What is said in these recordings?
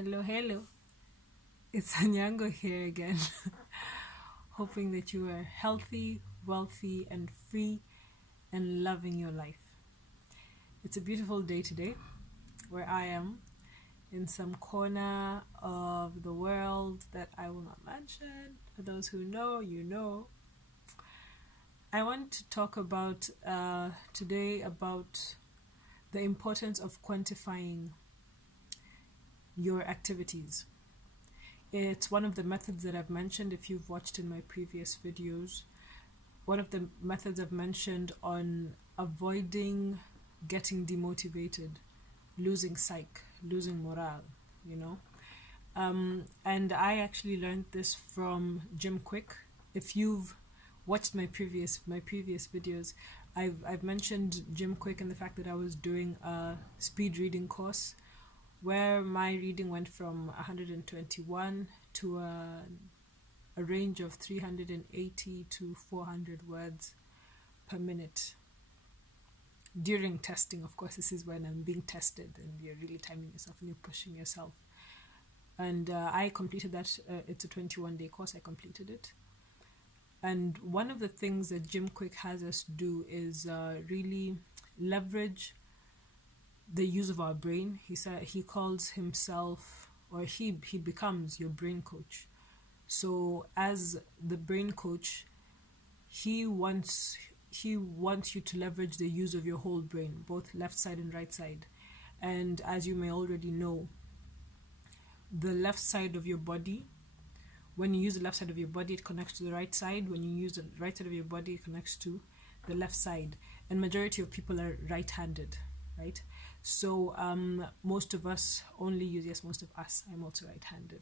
Hello, hello. It's Anyango here again. Hoping that you are healthy, wealthy, and free and loving your life. It's a beautiful day today where I am in some corner of the world that I will not mention. For those who know, you know. I want to talk about today about the importance of quantifying your activities. It's one of the methods that I've mentioned if you've watched in my previous videos. One of the methods I've mentioned on avoiding getting demotivated, losing psych, losing morale, you know. And I actually learned this from Jim Quick. If you've watched my previous videos, I've mentioned Jim Quick and the fact that I was doing a speed reading course where my reading went from 121 to a range of 380 to 400 words per minute. During testing, of course, this is when I'm being tested and you're really timing yourself and you're pushing yourself. And I completed that. It's a 21-day course. I completed it. And one of the things that Jim Quick has us do is really leverage the use of our brain. He calls himself, or he becomes your brain coach. So as the brain coach, he wants you to leverage the use of your whole brain, both left side and right side. And as you may already know, the left side of your body, when you use the left side of your body, it connects to the right side. When you use the right side of your body, it connects to the left side. And majority of people are right-handed, right? So most of us only use, yes, most of us, I'm also right-handed.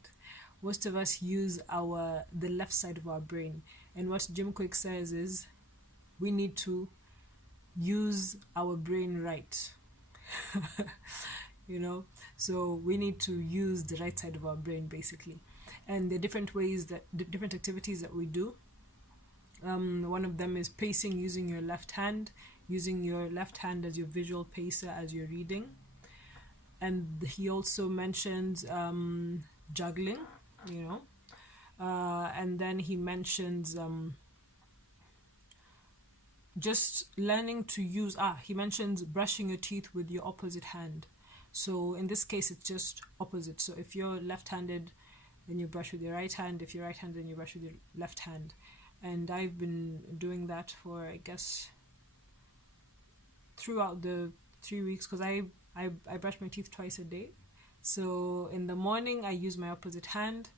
Most of us use the left side of our brain. And what Jim Quick says is we need to use our brain right. You know, so we need to use the right side of our brain basically. And the different activities that we do. One of them is pacing using your left hand as your visual pacer as you're reading. And he also mentions juggling, you know, and then he mentions just learning to use, he mentions brushing your teeth with your opposite hand. So in this case, it's just opposite. So if you're left-handed, then you brush with your right hand. If you're right-handed, then you brush with your left hand. And I've been doing that for, I guess, throughout the 3 weeks, because I brush my teeth twice a day. So in the morning, I use my opposite hand.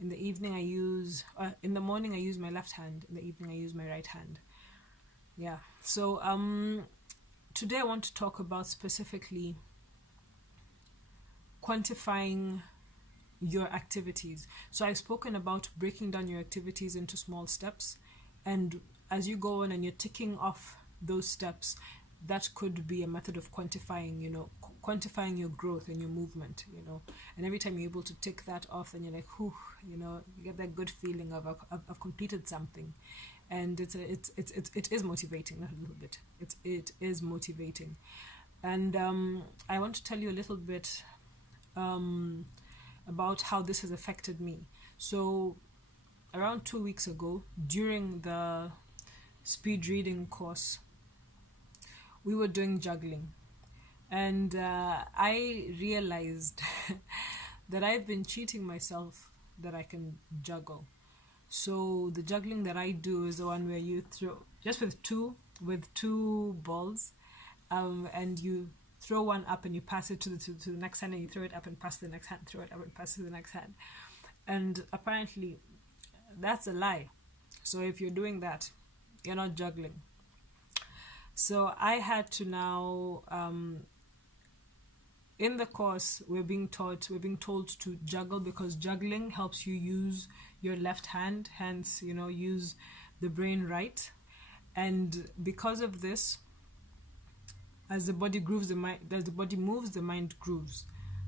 In the evening, in the morning, I use my left hand. In the evening, I use my right hand. Yeah. So today I want to talk about specifically quantifying your activities. So I've spoken about breaking down your activities into small steps, and as you go on and you're ticking off those steps, that could be a method of quantifying, you know, quantifying your growth and your movement, you know. And every time you're able to tick that off, and you're like, whew, you know, you get that good feeling of I've completed something. And it is motivating, not a little bit. It is motivating. And I want to tell you a little bit about how this has affected me. So around 2 weeks ago, during the speed reading course, we were doing juggling. And I realized that I've been cheating myself that I can juggle. So the juggling that I do is the one where you throw just with two balls, and you throw one up and you pass it to the next hand, and you throw it up and pass to the next hand, throw it up and pass to the next hand. And apparently that's a lie. So if you're doing that, you're not juggling. So I had to now, in the course, we're being told to juggle, because juggling helps you use your left hand, hence, you know, use the brain right. And because of this, as the body moves, the mind grooves.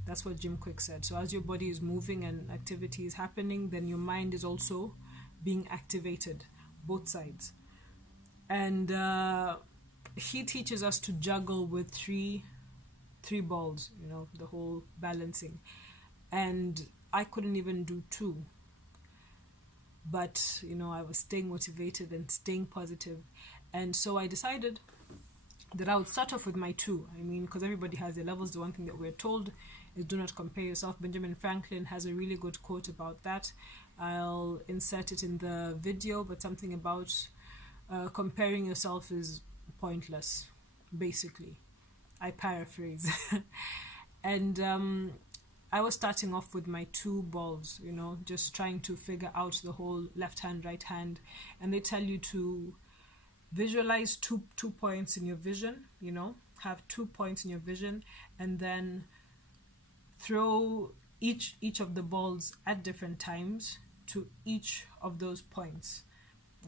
That's what Jim Quick said. So as your body is moving and activity is happening, then your mind is also being activated, both sides. And he teaches us to juggle with three balls, you know, the whole balancing. and I couldn't even do two. But I was staying motivated and staying positive, and so I decided that I would start off with my two. I mean, because everybody has their levels. The one thing that we're told is do not compare yourself. Benjamin Franklin has a really good quote about that. I'll insert it in the video, but something about comparing yourself is pointless, basically. I paraphrase. And I was starting off with my two balls, just trying to figure out the whole left hand, right hand. And they tell you to visualize two points in your vision, have 2 points in your vision, and then throw each of the balls at different times to each of those points.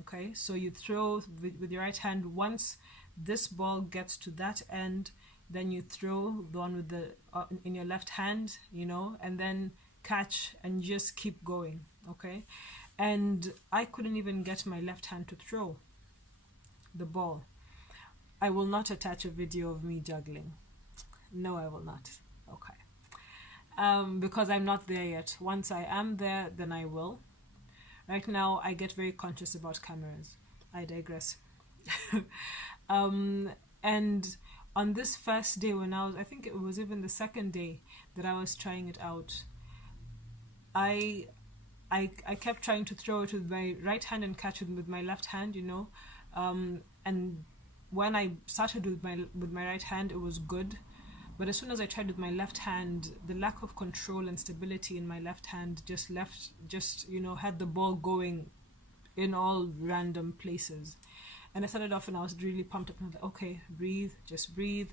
Okay, so you throw with your right hand. Once this ball gets to that end, then you throw the one with the in your left hand, and then catch and just keep going. Okay, and I couldn't even get my left hand to throw the ball. I will not attach a video of me juggling. No, I will not. Okay. Because I'm not there yet. Once I am there, then I will. Right now, I get very conscious about cameras. I digress. And on this first day, I think it was even the second day that I was trying it out, I kept trying to throw it with my right hand and catch it with my left hand, and when I started with my right hand, it was good. But as soon as I tried with my left hand, the lack of control and stability in my left hand just had the ball going in all random places. And I started off and I was really pumped up and I was like, okay, breathe, just breathe.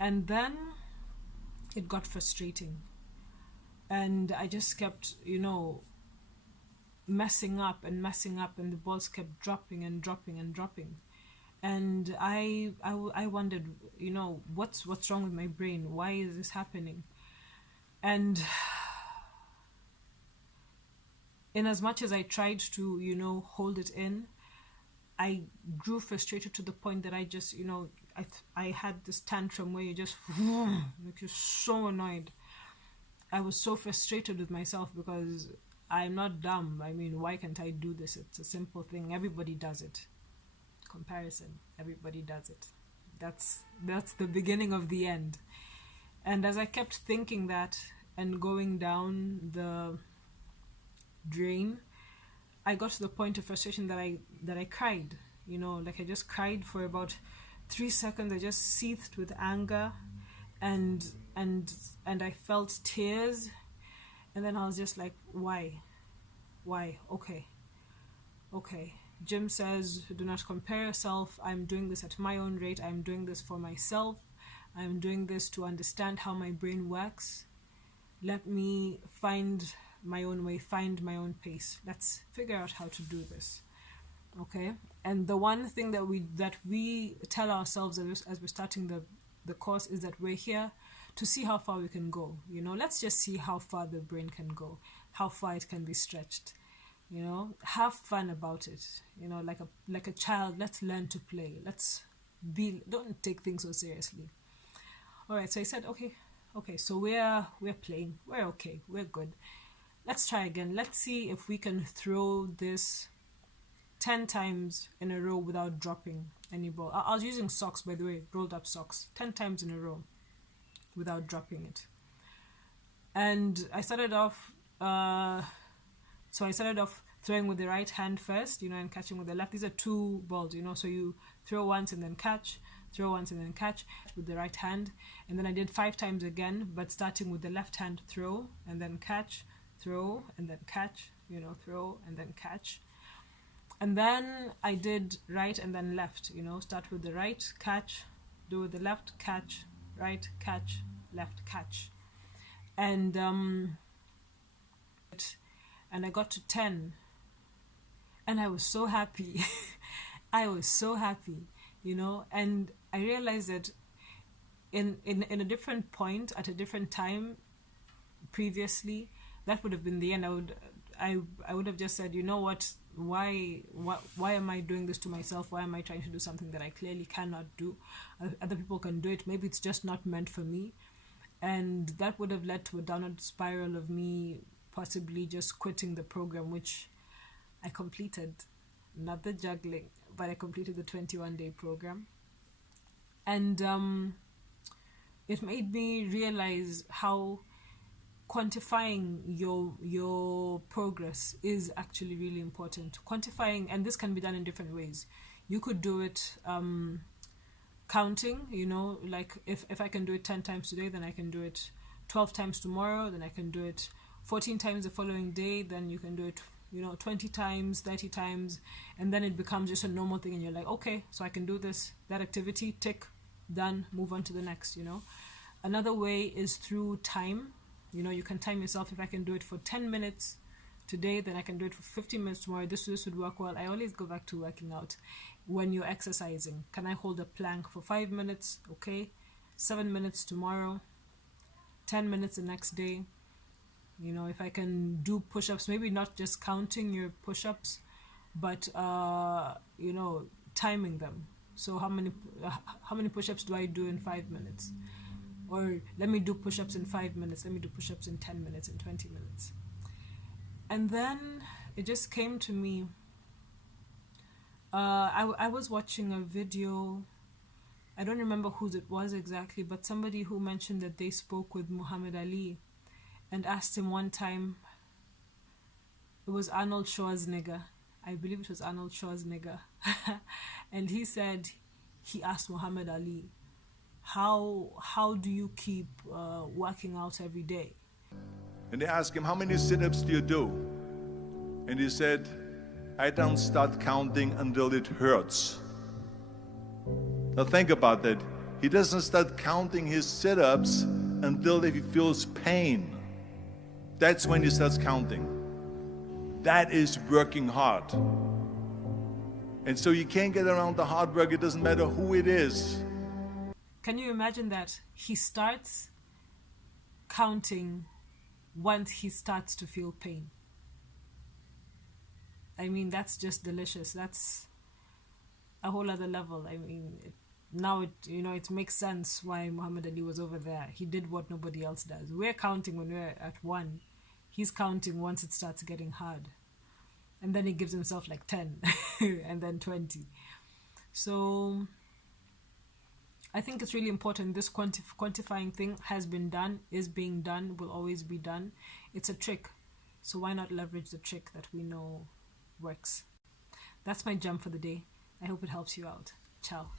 And then it got frustrating. And I just kept, messing up, and the balls kept dropping. And I wondered, what's wrong with my brain? Why is this happening? And in as much as I tried to, hold it in, I grew frustrated to the point that I just, I had this tantrum where you're so annoyed. I was so frustrated with myself because I'm not dumb. I mean, why can't I do this? It's a simple thing. Everybody does it. Comparison. Everybody does it. That's the beginning of the end. And as I kept thinking that and going down the drain, I got to the point of frustration that I cried. I just cried for about 3 seconds. I just seethed with anger, and I felt tears, and then I was just like, why? Okay. Jim says, do not compare yourself. I'm doing this at my own rate. I'm doing this for myself. I'm doing this to understand how my brain works. Let me find my own way, find my own pace. Let's figure out how to do this. Okay? And the one thing that we tell ourselves as we're starting the course is that we're here to see how far we can go. Let's just see how far the brain can go, how far it can be stretched. Have fun about it. Like a child, let's learn to play. Don't take things so seriously. All right, so I said, okay, so we're playing. We're okay. We're good. Let's try again. Let's see if we can throw this 10 times in a row without dropping any ball. I was using socks, by the way, rolled up socks. 10 times in a row without dropping it. And I started off throwing with the right hand first, and catching with the left. These are two balls, so you throw once and then catch, throw once and then catch with the right hand. And then I did 5 times again, but starting with the left hand, throw and then catch, throw and then catch, throw and then catch. And then I did right and then left, start with the right, catch, do with the left, catch, right, catch, left, catch. And I got to 10. And I was so happy. And I realized that in a different point, at a different time previously, that would have been the end. I would have just said, you know what, why am I doing this to myself? Why am I trying to do something that I clearly cannot do? Other people can do it. Maybe it's just not meant for me. And that would have led to a downward spiral of me possibly just quitting the program, which I completed. Not the juggling, but I completed the 21-day program. And it made me realize how quantifying your progress is actually really important. Quantifying, and this can be done in different ways. You could do it counting, like if I can do it 10 times today, then I can do it 12 times tomorrow, then I can do it 14 times the following day, then you can do it 20 times, 30 times, and then it becomes just a normal thing, and you're like, okay, so I can do that activity, tick, done, move on to the next. Another way is through time. You can time yourself. If I can do it for 10 minutes today, then I can do it for 15 minutes tomorrow. This would work well. I always go back to working out. When you're exercising, can I hold a plank for 5 minutes? Okay. 7 minutes tomorrow, 10 minutes the next day. If I can do push-ups, maybe not just counting your push-ups, but timing them. So how many push-ups do I do in 5 minutes? Or let me do push-ups in 5 minutes, let me do push-ups in 10 minutes, in 20 minutes. And then it just came to me. I was watching a video, I don't remember whose it was exactly, but somebody who mentioned that they spoke with Muhammad Ali and asked him one time, it was Arnold Schwarzenegger, I believe it was Arnold Schwarzenegger, and he said, he asked Muhammad Ali, how do you keep working out every day? And they asked him, how many sit-ups do you do? And he said, I don't start counting until it hurts. Now think about that. He doesn't start counting his sit-ups until he feels pain. That's when he starts counting. That is working hard. And so you can't get around the hard work. It doesn't matter who it is. Can you imagine that? He starts counting once he starts to feel pain. I mean, that's just delicious. That's a whole other level. I mean, it makes sense why Muhammad Ali was over there. He did what nobody else does. We're counting when we're at 1. He's counting once it starts getting hard. And then he gives himself like 10 and then 20. So I think it's really important. This quantifying thing has been done, is being done, will always be done. It's a trick. So why not leverage the trick that we know works? That's my gem for the day. I hope it helps you out. Ciao.